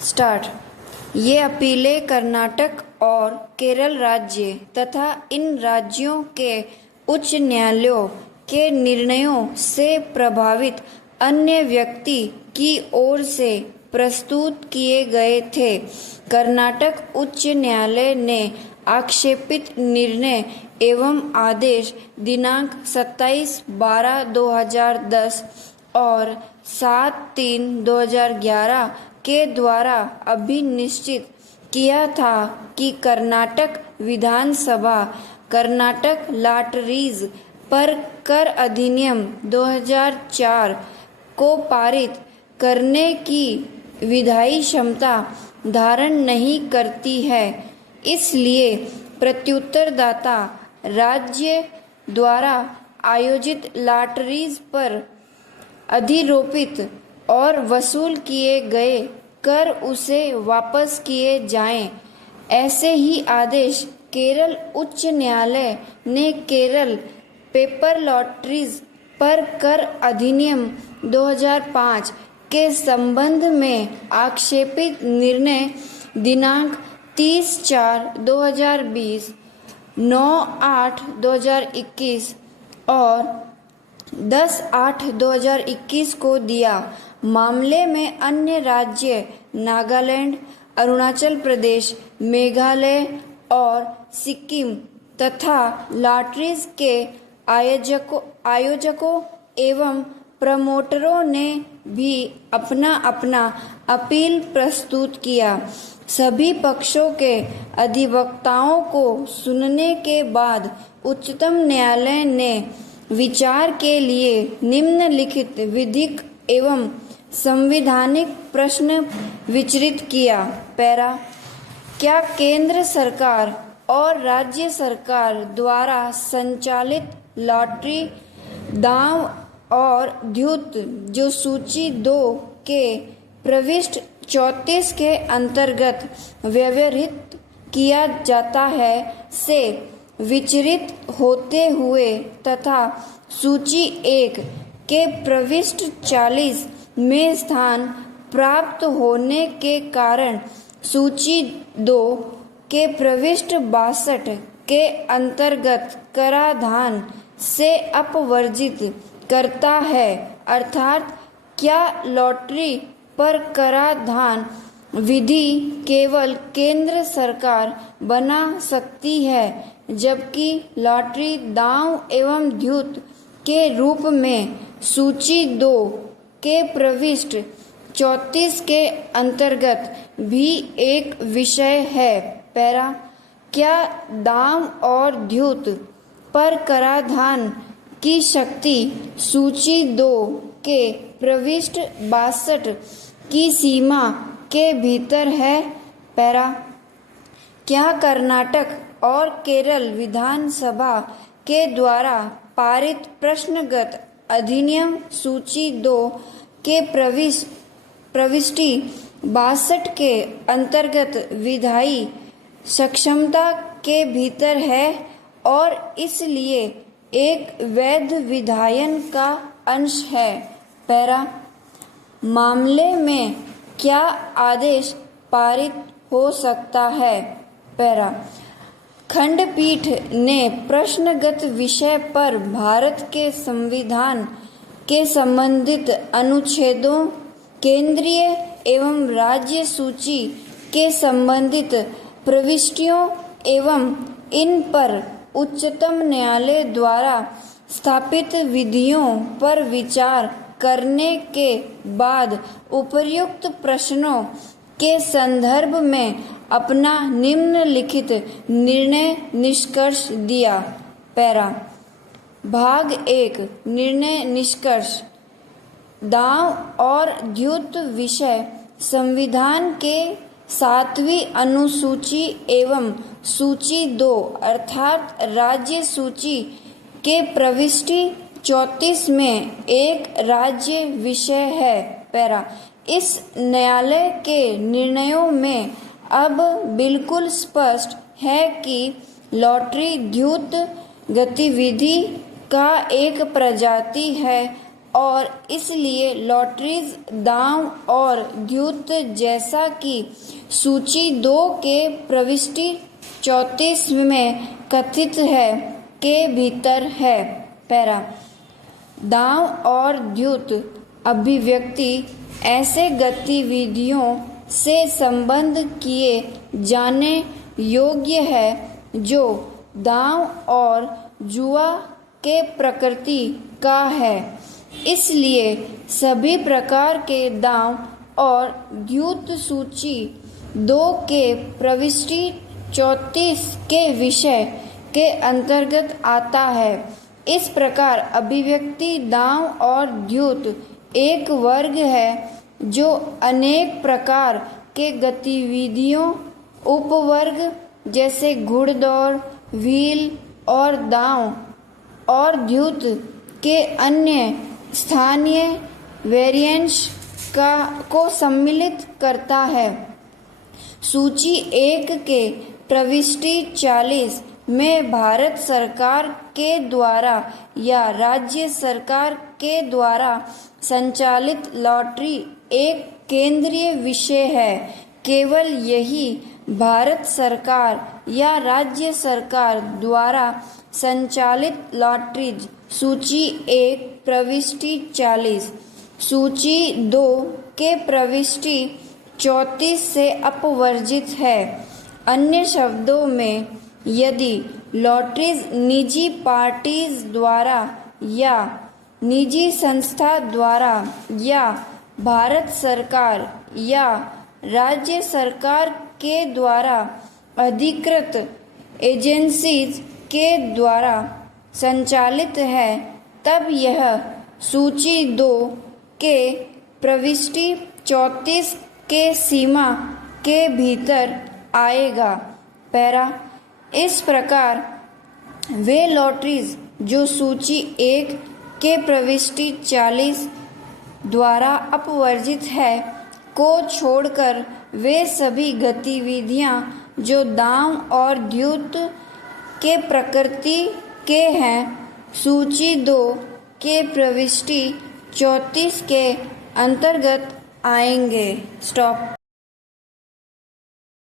Start. ये अपीलें कर्नाटक और केरल राज्य तथा इन राज्यों के उच्च न्यायालयों के निर्णयों से प्रभावित अन्य व्यक्ति की ओर से प्रस्तुत किए गए थे। कर्नाटक उच्च न्यायालय ने आक्षेपित निर्णय एवं आदेश दिनांक 27/12/2010 और 7/3/2011 के द्वारा अभिनिश्चित किया था कि कर्नाटक विधानसभा कर्नाटक लॉटरीज पर कर अधिनियम 2004 को पारित करने की विधायी क्षमता धारण नहीं करती है। इसलिए प्रत्युत्तरदाता राज्य द्वारा आयोजित लॉटरीज पर अधिरोपित और वसूल किए गए कर उसे वापस किए जाएं। ऐसे ही आदेश केरल उच्च न्यायालय ने केरल पेपर लॉटरीज पर कर अधिनियम 2005 के संबंध में आक्षेपित निर्णय दिनांक 30/4/2020, 9/8/2021 और 10/8/2021 को दिया। मामले में अन्य राज्य नागालैंड, अरुणाचल प्रदेश, मेघालय और सिक्किम तथा लॉटरीज के आयोजकों एवं प्रमोटरों ने भी अपना अपना अपील प्रस्तुत किया। सभी पक्षों के अधिवक्ताओं को सुनने के बाद उच्चतम न्यायालय ने विचार के लिए निम्नलिखित विधिक एवं संवैधानिक प्रश्न विचारित किया। पैरा। क्या केंद्र सरकार और राज्य सरकार द्वारा संचालित लॉटरी, दांव और द्यूत जो सूची 2 के प्रविष्ट 34 के अंतर्गत व्यवहृत किया जाता है से विचरित होते हुए तथा सूची 1 के प्रविष्ट 40 में स्थान प्राप्त होने के कारण सूची 2 के प्रविष्ट 62 के अंतर्गत कराधान से अपवर्जित करता है। अर्थात क्या लॉटरी पर कराधान विधि केवल केंद्र सरकार बना सकती है, जबकि लॉटरी, दांव एवं द्यूत के रूप में सूची 2 के प्रविष्ट 34 के अंतर्गत भी एक विषय है। पैरा। क्या दांव और द्यूत पर कराधान की शक्ति सूची 2 के प्रविष्ट 62 की सीमा के भीतर है? पैरा। क्या कर्नाटक और केरल विधानसभा के द्वारा पारित प्रश्नगत अधिनियम सूची 2 के प्रविष्टि 62 के अंतर्गत विधायी सक्षमता के भीतर है और इसलिए एक वैध विधायन का अंश है? पैरा। मामले में क्या आदेश पारित हो सकता है? पैरा। खंडपीठ ने प्रश्नगत विषय पर भारत के संविधान के संबंधित अनुच्छेदों, केंद्रीय एवं राज्य सूची के संबंधित प्रविष्टियों एवं इन पर उच्चतम न्यायालय द्वारा स्थापित विधियों पर विचार करने के बाद उपर्युक्त प्रश्नों के संदर्भ में अपना निम्नलिखित निर्णय निष्कर्ष दिया। पैरा। भाग 1 निर्णय निष्कर्ष। दांव और द्यूत विषय संविधान के 7वीं अनुसूची एवं सूची 2 अर्थात राज्य सूची के प्रविष्टि 34 में एक राज्य विषय है। पैरा। इस न्यायालय के निर्णयों में अब बिल्कुल स्पष्ट है कि लॉटरी द्यूत गतिविधि का एक प्रजाति है और इसलिए लॉटरीज, दांव और द्यूत जैसा कि सूची 2 के प्रविष्टि 34 में कथित है के भीतर है। पैरा। दांव और द्यूत अभिव्यक्ति ऐसे गतिविधियों से संबंध किए जाने योग्य है जो दांव और जुआ के प्रकृति का है। इसलिए सभी प्रकार के दांव और द्यूत सूची 2 के प्रविष्टि 34 के विषय के अंतर्गत आता है। इस प्रकार अभिव्यक्ति दांव और द्यूत एक वर्ग है जो अनेक प्रकार के गतिविधियों उपवर्ग जैसे घुड़दौड़, व्हील और दांव और द्यूत के अन्य स्थानीय वेरिएंट्स को सम्मिलित करता है। सूची 1 के प्रविष्टि 40 में भारत सरकार के द्वारा या राज्य सरकार के द्वारा संचालित लॉटरी एक केंद्रीय विषय है। केवल यही भारत सरकार या राज्य सरकार द्वारा संचालित लॉटरीज सूची 1 प्रविष्टि 40 सूची 2 के प्रविष्टि 34 से अपवर्जित है। अन्य शब्दों में, यदि लॉटरीज निजी पार्टीज द्वारा या निजी संस्था द्वारा या भारत सरकार या राज्य सरकार के द्वारा अधिकृत एजेंसीज के द्वारा संचालित है, तब यह सूची 2 के प्रविष्टि 34 के सीमा के भीतर आएगा। पैरा। इस प्रकार वे लॉटरीज जो सूची 1 के प्रविष्टि 40 द्वारा अपवर्जित है को छोड़कर वे सभी गतिविधियां जो दांव और द्यूत के प्रकृति के हैं सूची 2 के प्रविष्टि 34 के अंतर्गत आएंगे। स्टॉप।